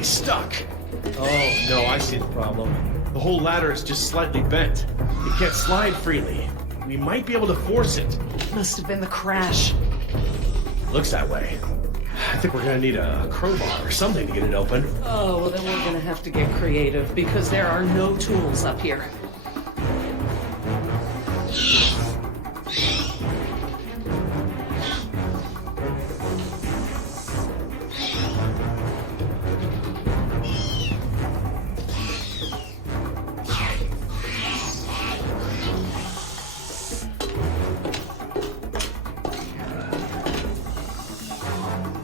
really stuck. Oh, no, I see the problem. The whole ladder is just slightly bent. It can't slide freely. We might be able to force it. Must have been the crash. Looks that way. I think we're gonna need a crowbar or something to get it open. Oh, well then we're gonna have to get creative because there are no tools up here.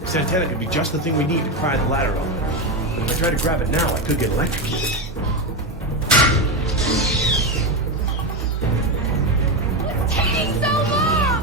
This antenna could be just the thing we need to pry the ladder open. But if I try to grab it now, I could get electrocuted. It's taking so long!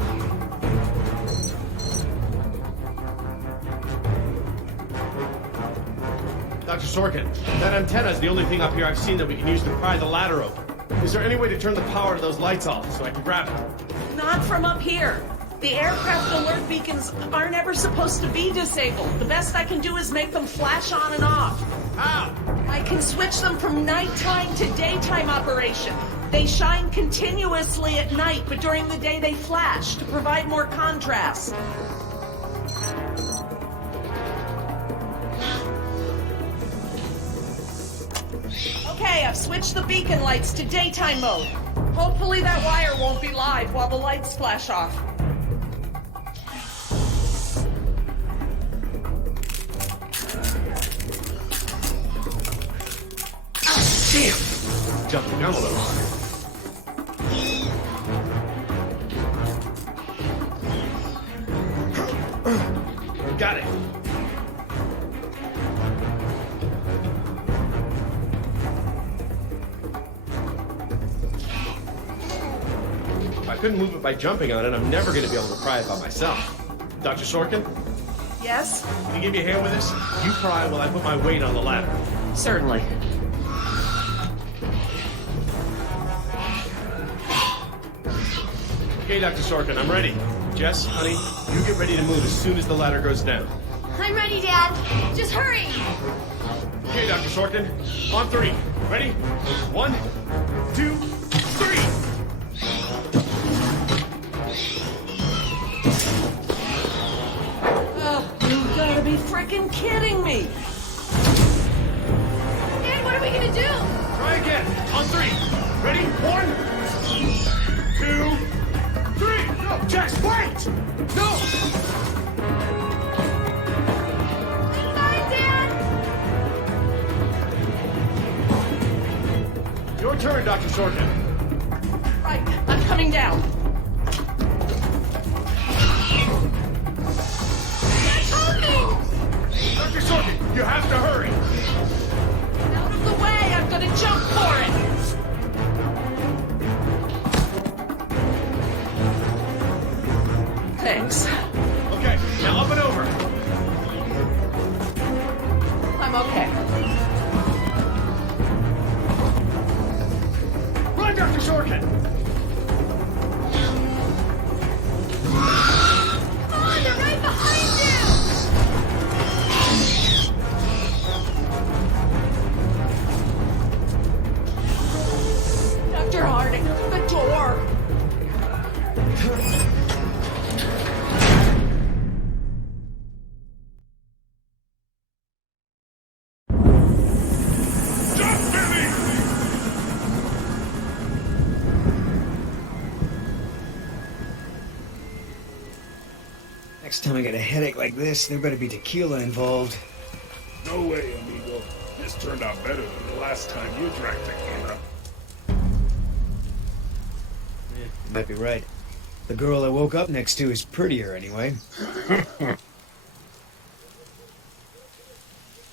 Dr. Sorkin, that antenna is the only thing up here I've seen that we can use to pry the ladder open. Is there any way to turn the power to those lights off so I can grab it? Not from up here. The aircraft alert beacons aren't ever supposed to be disabled. The best I can do is make them flash on and off. How? I can switch them from nighttime to daytime operation. They shine continuously at night, but during the day they flash to provide more contrast. Okay, I've switched the beacon lights to daytime mode. Hopefully that wire won't be live while the lights flash off. Damn! Jumped the gun a little. Got it. If I couldn't move it by jumping on it, I'm never going to be able to pry it by myself. Dr. Sorkin, Yes? can you give me a hand with this? You pry while I put my weight on the ladder. Certainly. Okay, Dr. Sorkin, I'm ready. Jess, honey, you get ready to move as soon as the ladder goes down. I'm ready, Dad. Just hurry! Okay, Dr. Sorkin, on three. Ready? 1, 2, 3! You gotta be freaking kidding me! Dad, what are we gonna do? Try again. On three. Ready? 1, 2, 3! No, Jess, wait! No! I'm fine, Dad! Your turn, Dr. Sorkin. Right, I'm coming down. Dad's talking! Dr. Sorkin, you have to hurry. Out of the way, I'm gonna jump for it! Thanks. Okay, now up and over. I'm okay. Run, Dr. Sorkin! Come on, they're right behind you! Dr. Harding, the door! Next time I get a headache like this, there better be tequila involved. No way, amigo. This turned out better than the last time you drank tequila. You might be right. The girl I woke up next to is prettier anyway.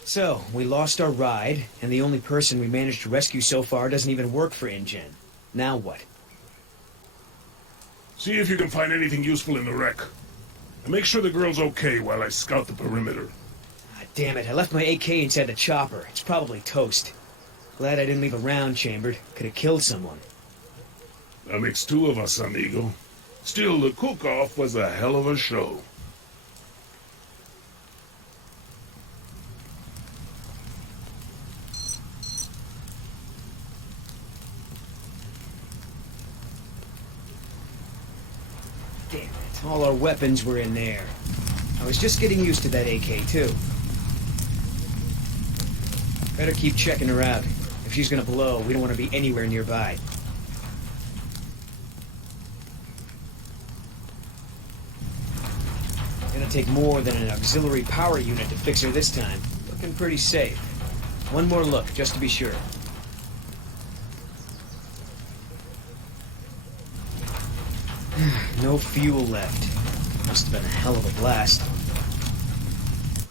So, we lost our ride, and the only person we managed to rescue so far doesn't even work for InGen. Now what? See if you can find anything useful in the wreck. And make sure the girl's okay while I scout the perimeter. Ah, damn it, I left my AK inside the chopper. It's probably toast. Glad I didn't leave a round chambered. Could have killed someone. That makes two of us, amigo. Still, the cook-off was a hell of a show. All our weapons were in there. I was just getting used to that AK, too. Better keep checking her out. If she's gonna blow, we don't want to be anywhere nearby. Gonna take more than an auxiliary power unit to fix her this time. Looking pretty safe. One more look, just to be sure. No fuel left. Must have been a hell of a blast.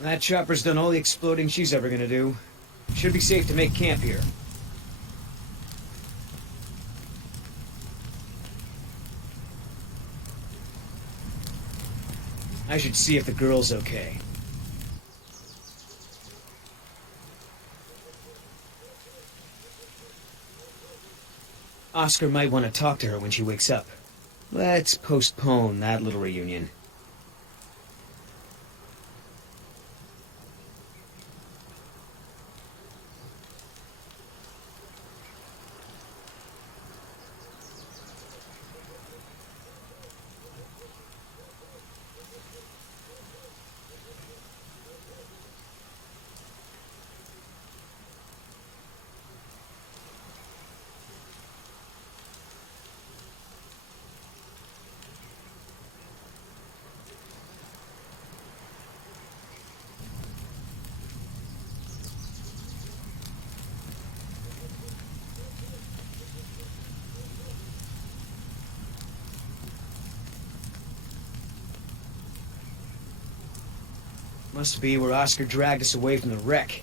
That chopper's done all the exploding she's ever gonna do. Should be safe to make camp here. I should see if the girl's okay. Oscar might want to talk to her when she wakes up. Let's postpone that little reunion. Must be where Oscar dragged us away from the wreck.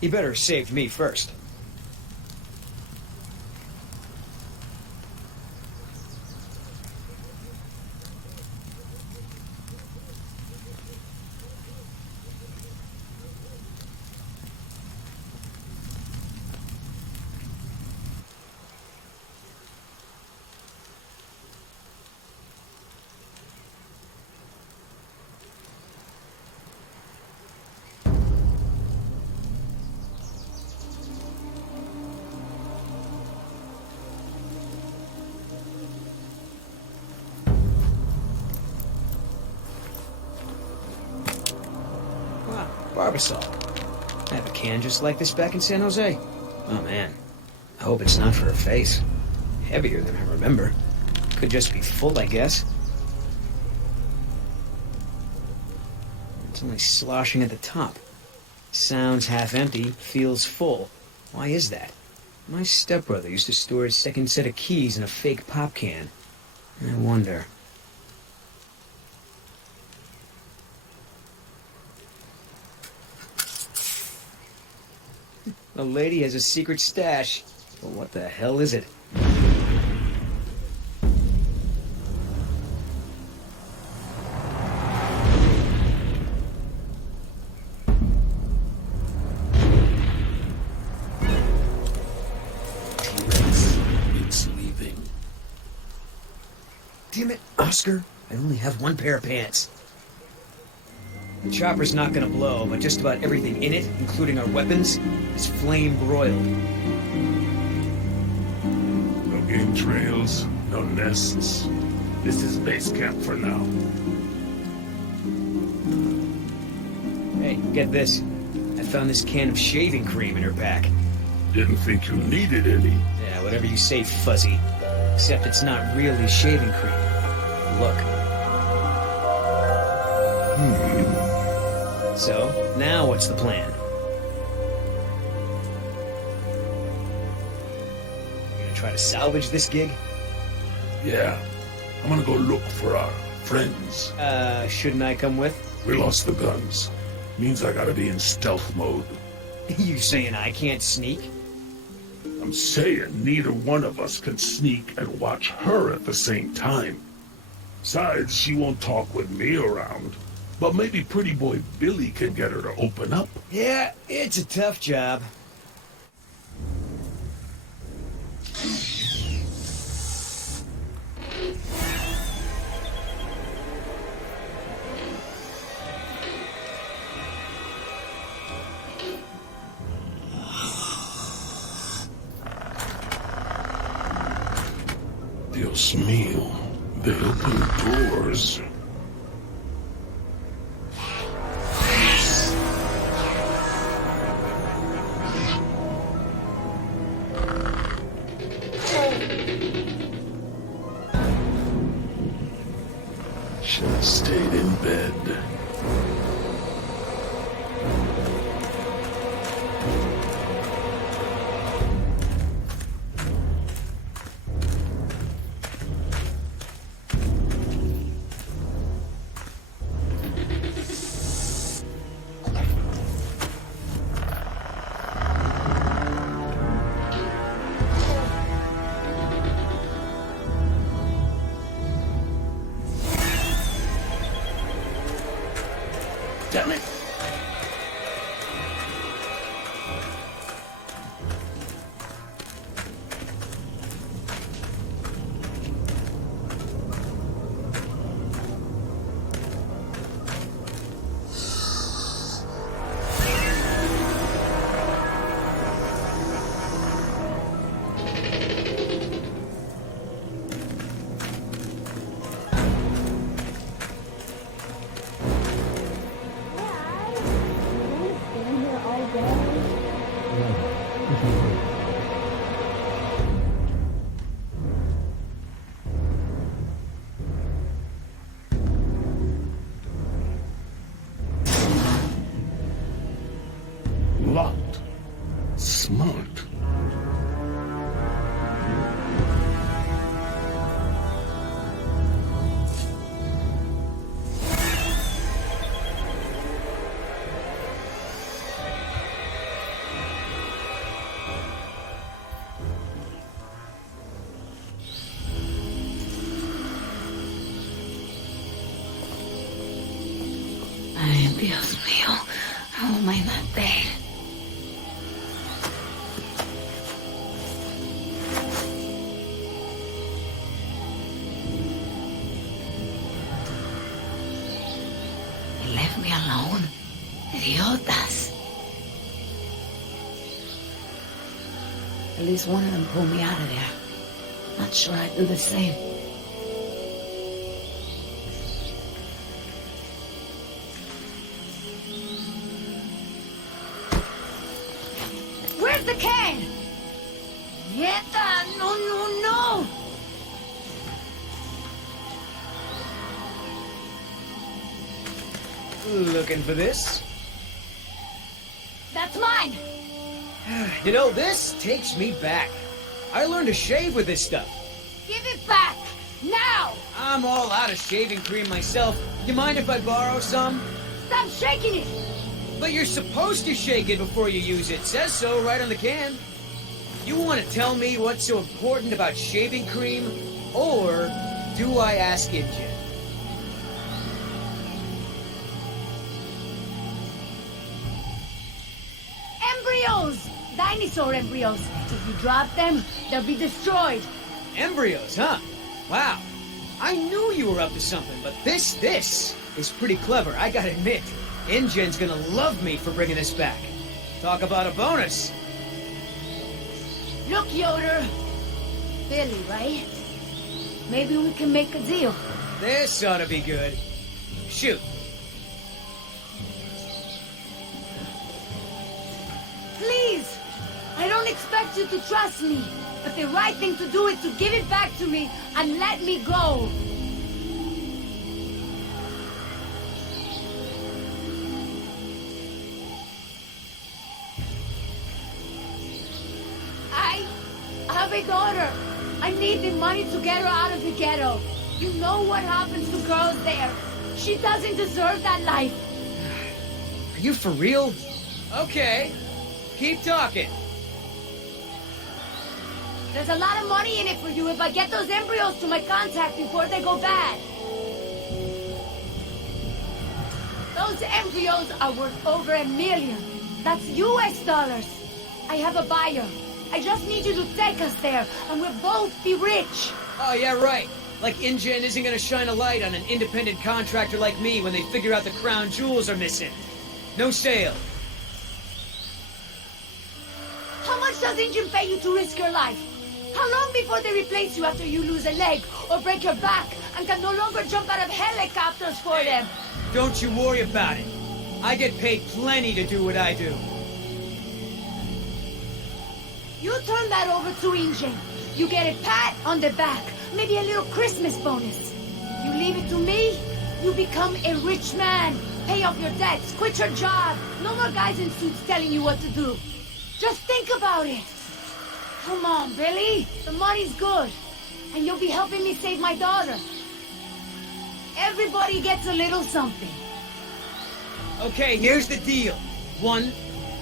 He better have saved me first. Barbasol. I have a can just like this back in San Jose. Oh man, I hope it's not for her face. Heavier than I remember. Could just be full, I guess. It's only sloshing at the top. Sounds half empty, feels full. Why is that? My stepbrother used to store his second set of keys in a fake pop can. I wonder. The lady has a secret stash. Well, what the hell is it? It's leaving. Damn it, Oscar. I only have one pair of pants. The chopper's not gonna blow, but just about everything in it, including our weapons, is flame broiled. No game trails, no nests. This is base camp for now. Hey, get this. I found this can of shaving cream in her pack. Didn't think you needed any. Yeah, whatever you say, Fuzzy. Except it's not really shaving cream. Look. So, now what's the plan? You gonna try to salvage this gig? Yeah, I'm gonna go look for our friends. Shouldn't I come with? We lost the guns. Means I gotta be in stealth mode. You saying I can't sneak? I'm saying neither one of us can sneak and watch her at the same time. Besides, she won't talk with me around. But maybe pretty boy Billy can get her to open up. Yeah, it's a tough job. Dios mío, They open doors. Should have stayed in bed. Damn it! Locked. Smart. Ay, Dios mío. How am I not dead? They left me alone. Idiotas. At least one of them pulled me out of there. Not sure I'd do the same. Where's the can? Nieta, no, no, no! Looking for this? That's mine! You know, this takes me back. I learned to shave with this stuff. Give it back! Now! I'm all out of shaving cream myself. You mind if I borrow some? Stop shaking it! But you're supposed to shake it before you use it. Says so right on the can. You want to tell me what's so important about shaving cream? Or do I ask Injun? Embryos! Dinosaur embryos. If you drop them, they'll be destroyed. Embryos, huh? Wow. I knew you were up to something, but this is pretty clever, I gotta admit. Injun's gonna love me for bringing this back. Talk about a bonus. Look, Yoder. Billy, right? Maybe we can make a deal. This ought to be good. Shoot. Please! I don't expect you to trust me, but the right thing to do is to give it back to me and let me go. I have a daughter. I need the money to get her out of the ghetto. You know what happens to girls there. She doesn't deserve that life. Are you for real? Okay. Keep talking. There's a lot of money in it for you if I get those embryos to my contact before they go bad. Those embryos are worth over $1 million. That's US dollars. I have a buyer. I just need you to take us there, and we'll both be rich. Oh, yeah, right. Like Injun isn't gonna shine a light on an independent contractor like me when they figure out the crown jewels are missing. No sale. How much does Injun pay you to risk your life? How long before they replace you after you lose a leg or break your back and can no longer jump out of helicopters for them. Don't you worry about it. I get paid plenty to do what I do. You turn that over to Injun. You get a pat on the back, maybe a little Christmas bonus. You leave it to me, you become a rich man. Pay off your debts, quit your job. No more guys in suits telling you what to do. Just think about it. Come on, Billy. The money's good. And you'll be helping me save my daughter. Everybody gets a little something. Okay, here's the deal. 1,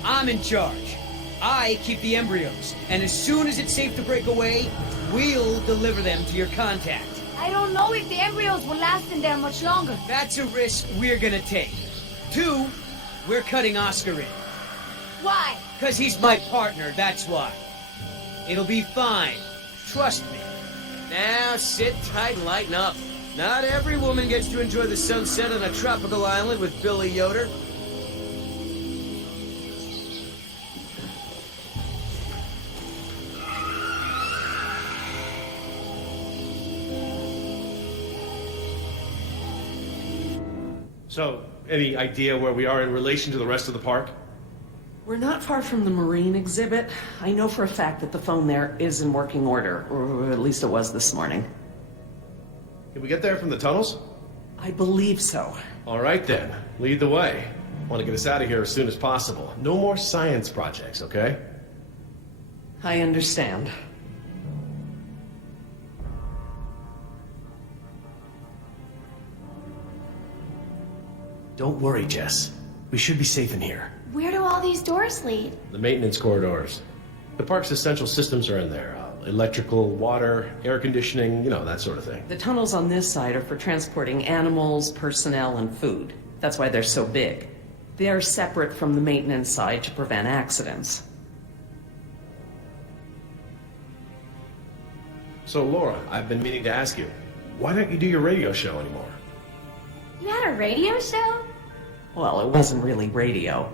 I'm in charge. I keep the embryos, and as soon as it's safe to break away, we'll deliver them to your contact. I don't know if the embryos will last in there much longer. That's a risk we're gonna take. 2, we're cutting Oscar in. Why? 'Cause he's my partner, that's why. It'll be fine. Trust me. Now sit tight and lighten up. Not every woman gets to enjoy the sunset on a tropical island with Billy Yoder. So, any idea where we are in relation to the rest of the park? We're not far from the marine exhibit. I know for a fact that the phone there is in working order, or at least it was this morning. Can we get there from the tunnels? I believe so. All right then, lead the way. Want to get us out of here as soon as possible. No more science projects, okay? I understand. Don't worry, Jess. We should be safe in here. Where do all these doors lead? The maintenance corridors. The park's essential systems are in there. Electrical, water, air conditioning, you know, that sort of thing. The tunnels on this side are for transporting animals, personnel, and food. That's why they're so big. They're separate from the maintenance side to prevent accidents. So, Laura, I've been meaning to ask you, why don't you do your radio show anymore? You had a radio show? Well, it wasn't really radio.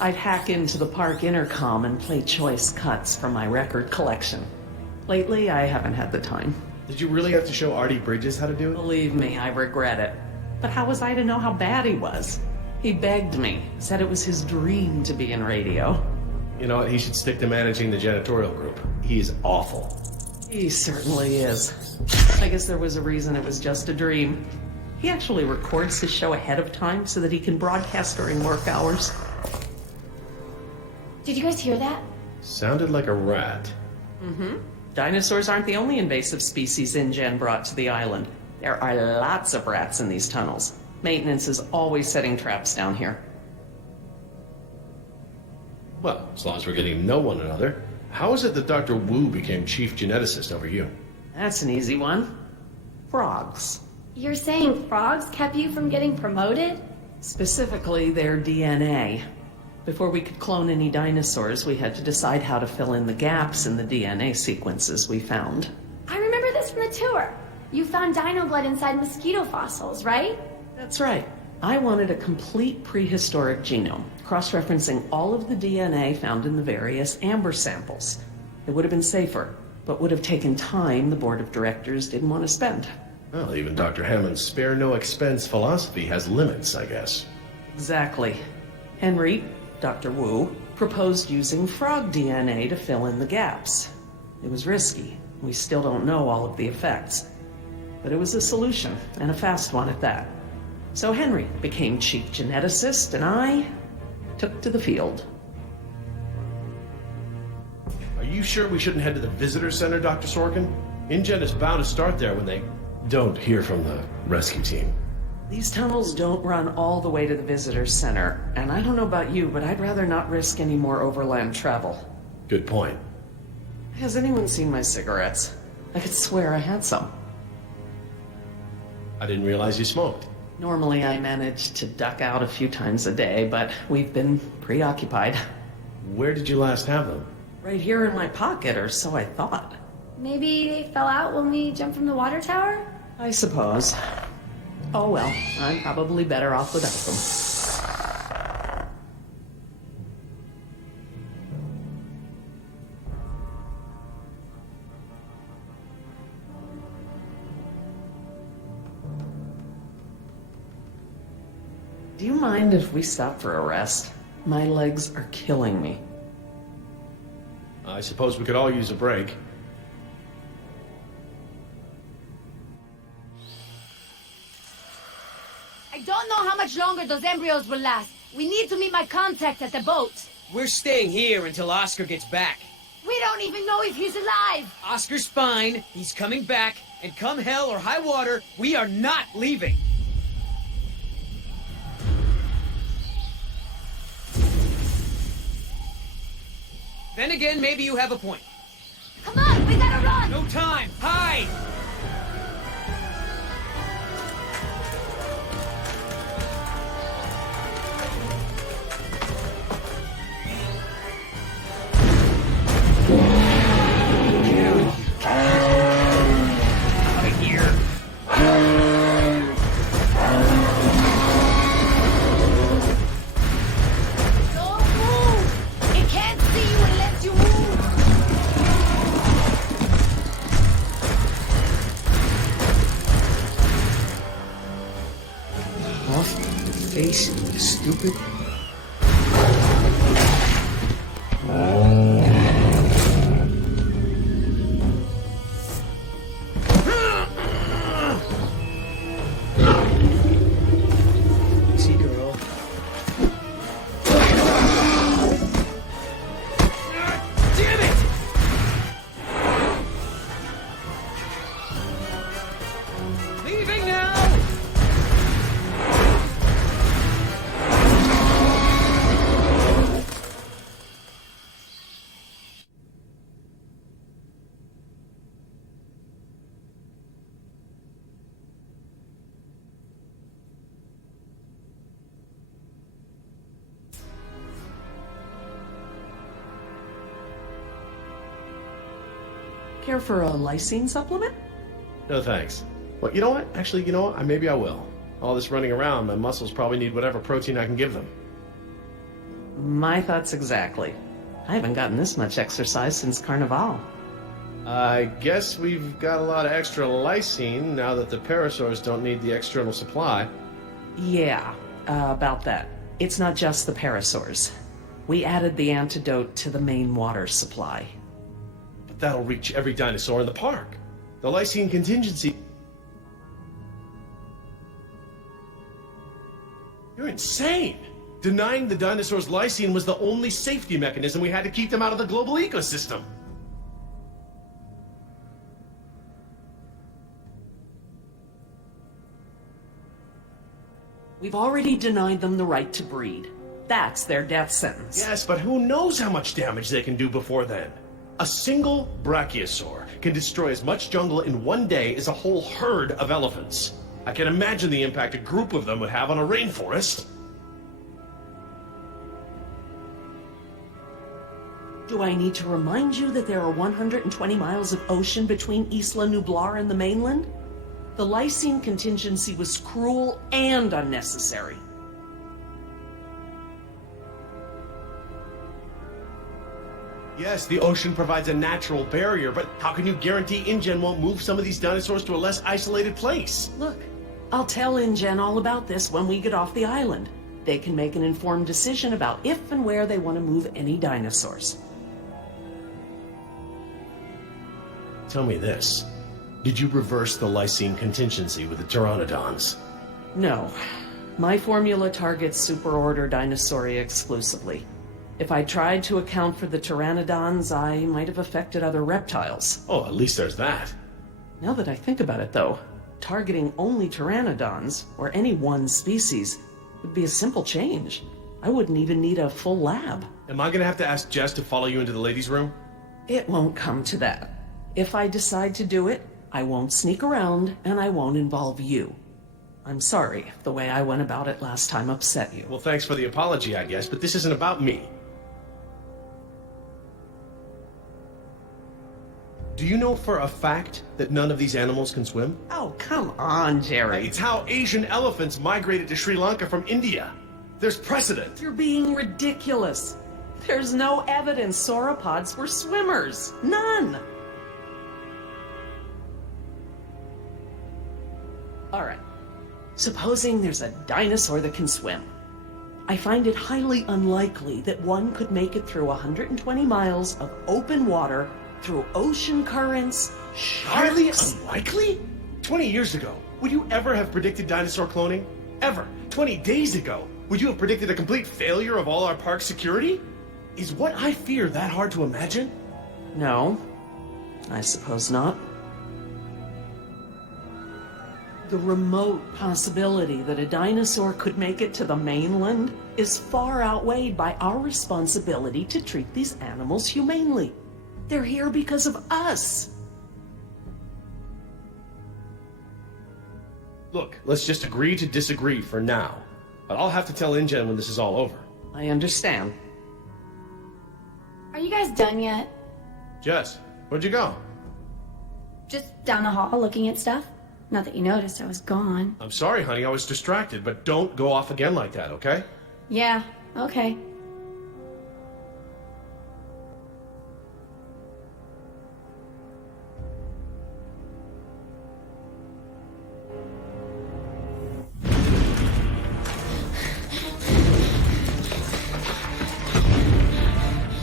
I'd hack into the park intercom and play choice cuts from my record collection. Lately, I haven't had the time. Did you really have to show Artie Bridges how to do it? Believe me, I regret it. But how was I to know how bad he was? He begged me, said it was his dream to be in radio. You know what, he should stick to managing the janitorial group. He's awful. He certainly is. I guess there was a reason it was just a dream. He actually records his show ahead of time so that he can broadcast during work hours. Did you guys hear that? Sounded like a rat. Mm-hmm. Dinosaurs aren't the only invasive species InGen brought to the island. There are lots of rats in these tunnels. Maintenance is always setting traps down here. Well, as long as we're getting to know one another, how is it that Dr. Wu became chief geneticist over you? That's an easy one. Frogs. You're saying frogs kept you from getting promoted? Specifically, their DNA. Before we could clone any dinosaurs, we had to decide how to fill in the gaps in the DNA sequences we found. I remember this from the tour. You found dino blood inside mosquito fossils, right? That's right. I wanted a complete prehistoric genome, cross-referencing all of the DNA found in the various amber samples. It would have been safer, but would have taken time the board of directors didn't want to spend. Well, even Dr. Hammond's spare no expense philosophy has limits, I guess. Exactly. Henry, Dr. Wu, proposed using frog DNA to fill in the gaps. It was risky. We still don't know all of the effects. But it was a solution, and a fast one at that. So Henry became chief geneticist, and I took to the field. Are you sure we shouldn't head to the visitor center, Dr. Sorkin? InGen is bound to start there when they don't hear from the rescue team. These tunnels don't run all the way to the visitor center, and I don't know about you, but I'd rather not risk any more overland travel. Good point. Has anyone seen my cigarettes? I could swear I had some. I didn't realize you smoked. Normally I manage to duck out a few times a day, but we've been preoccupied. Where did you last have them? Right here in my pocket, or so I thought. Maybe they fell out when we jumped from the water tower? I suppose. Oh well, I'm probably better off without them. you mind if we stop for a rest? My legs are killing me. I suppose we could all use a break. I don't know how much longer those embryos will last. We need to meet my contact at the boat. We're staying here until Oscar gets back. We don't even know if he's alive. Oscar's fine, he's coming back, and come hell or high water, we are not leaving. Then again, maybe you have a point. Come on, we gotta run! No time! Hide! Out of here! Don't move! It can't see you unless you move! Off the face, stupid. Easy, girl. Damn it! Leaving now! Care for a lysine supplement? No thanks. Well, you know what? Actually, you know what? Maybe I will. All this running around, my muscles probably need whatever protein I can give them. My thoughts exactly. I haven't gotten this much exercise since Carnival. I guess we've got a lot of extra lysine now that the parasaurs don't need the external supply. Yeah, about that. It's not just the parasaurs. We added the antidote to the main water supply. But that'll reach every dinosaur in the park. The lysine contingency... You're insane! Denying the dinosaurs lysine was the only safety mechanism we had to keep them out of the global ecosystem. We've already denied them the right to breed. That's their death sentence. Yes, but who knows how much damage they can do before then? A single brachiosaur can destroy as much jungle in one day as a whole herd of elephants. I can imagine the impact a group of them would have on a rainforest. Do I need to remind you that there are 120 miles of ocean between Isla Nublar and the mainland? The lysine contingency was cruel and unnecessary. Yes, the ocean provides a natural barrier, but how can you guarantee InGen won't move some of these dinosaurs to a less isolated place? Look, I'll tell InGen all about this when we get off the island. They can make an informed decision about if and where they want to move any dinosaurs. Tell me this. Did you reverse the lysine contingency with the pteranodons? No. My formula targets superorder Dinosauria exclusively. If I tried to account for the pteranodons, I might have affected other reptiles. Oh, at least there's that. Now that I think about it, though, targeting only pteranodons, or any one species, would be a simple change. I wouldn't even need a full lab. Am I gonna have to ask Jess to follow you into the ladies' room? It won't come to that. If I decide to do it, I won't sneak around, and I won't involve you. I'm sorry if the way I went about it last time upset you. Well, thanks for the apology, I guess, but this isn't about me. Do you know for a fact that none of these animals can swim? Oh, come on, Jerry. It's how Asian elephants migrated to Sri Lanka from India. There's precedent. You're being ridiculous. There's no evidence sauropods were swimmers. None. All right. Supposing there's a dinosaur that can swim. I find it highly unlikely that one could make it through 120 miles of open water, through ocean currents, Highly sharks. unlikely? 20 years ago, would you ever have predicted dinosaur cloning? Ever? 20 days ago, would you have predicted a complete failure of all our park security? Is what I fear that hard to imagine? No, I suppose not. The remote possibility that a dinosaur could make it to the mainland is far outweighed by our responsibility to treat these animals humanely. They're here because of us. Look, let's just agree to disagree for now. But I'll have to tell InGen when this is all over. I understand. Are you guys done yet? Jess, where'd you go? Just down the hall looking at stuff? Not that you noticed I was gone. I'm sorry, honey, I was distracted, but don't go off again like that, okay? Yeah, okay.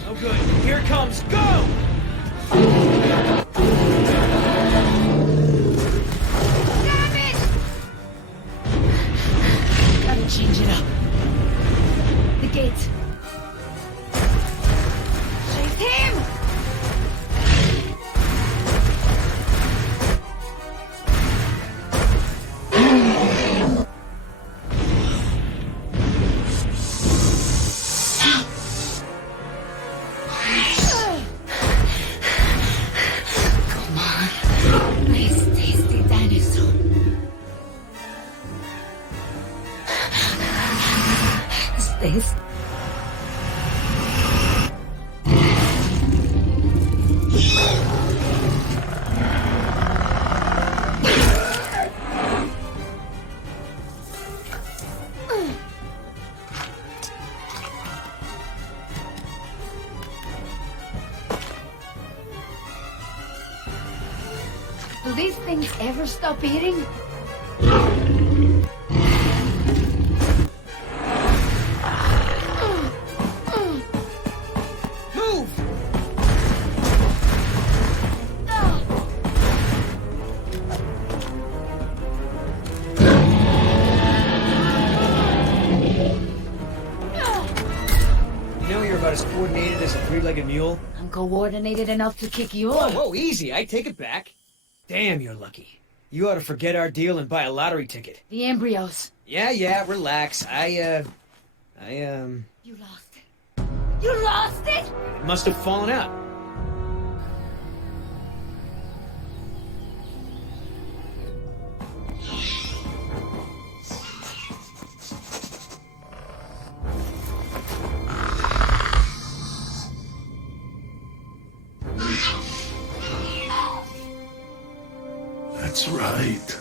Oh good. Here it comes. Go! Damn it! Gotta change it up. The gate. Chase him! Nice, tasty dinosaur. This. Do these things ever stop eating? Move! You know you're about as coordinated as a three-legged mule? I'm coordinated enough to kick you Whoa, off. whoa, easy. I take it back. Damn, you're lucky. You ought to forget our deal and buy a lottery ticket. The embryos. Yeah, relax. You lost it. You lost it? It must have fallen out. That's right.